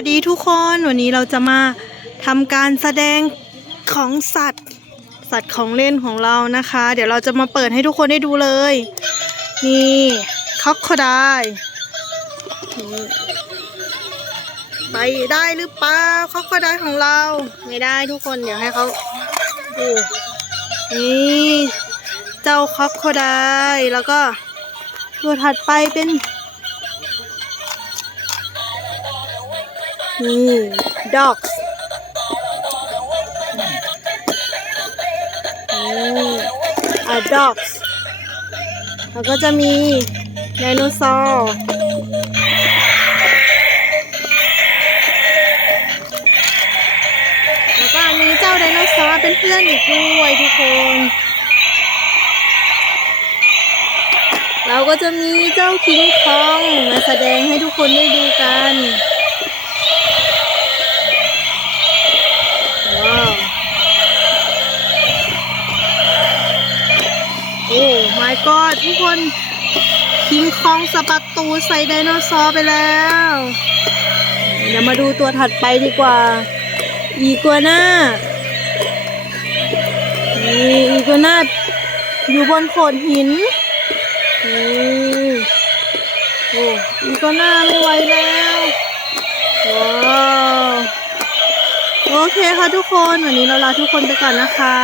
วัสดีทุกคนวันนี้เราจะมาทำการแสดงของสัตว์ สัตว์ของเล่นของเรานะคะ เดี๋ยวเราจะมาเปิดให้ทุกคนได้ดูเลย นี่คอกคอดายไปได้หรือเปล่าคอกคอดายของเรา ไม่ได้ทุกคนเดี๋ยวให้เขาดูนี่เจ้าคอกคอดายแล้วก็ตัวถัดไปเป็น นี่ dogs นี่ a dogs แล้วก็จะมีไดโนเสาร์แล้วก็มีเจ้าไดโนเสาร์เป็นเพื่อนอีกด้วยทุกคนเราก็จะมีเจ้าคิงคองมาแสดงให้ทุกคนได้ดูกัน my god ทุกคนคิงคองสะบัดตูใส่ไดโนเสาร์ไปแล้ว เดี๋ยวมาดูตัวถัดไปดีกว่า อีกัวน่านี่อีกัวน่าอยู่บนโขดหินโอ้อีกัวน่าไม่ไหวแล้วว้าวโอเคค่ะทุกคน วันนี้เราลาทุกคนไปก่อนนะคะ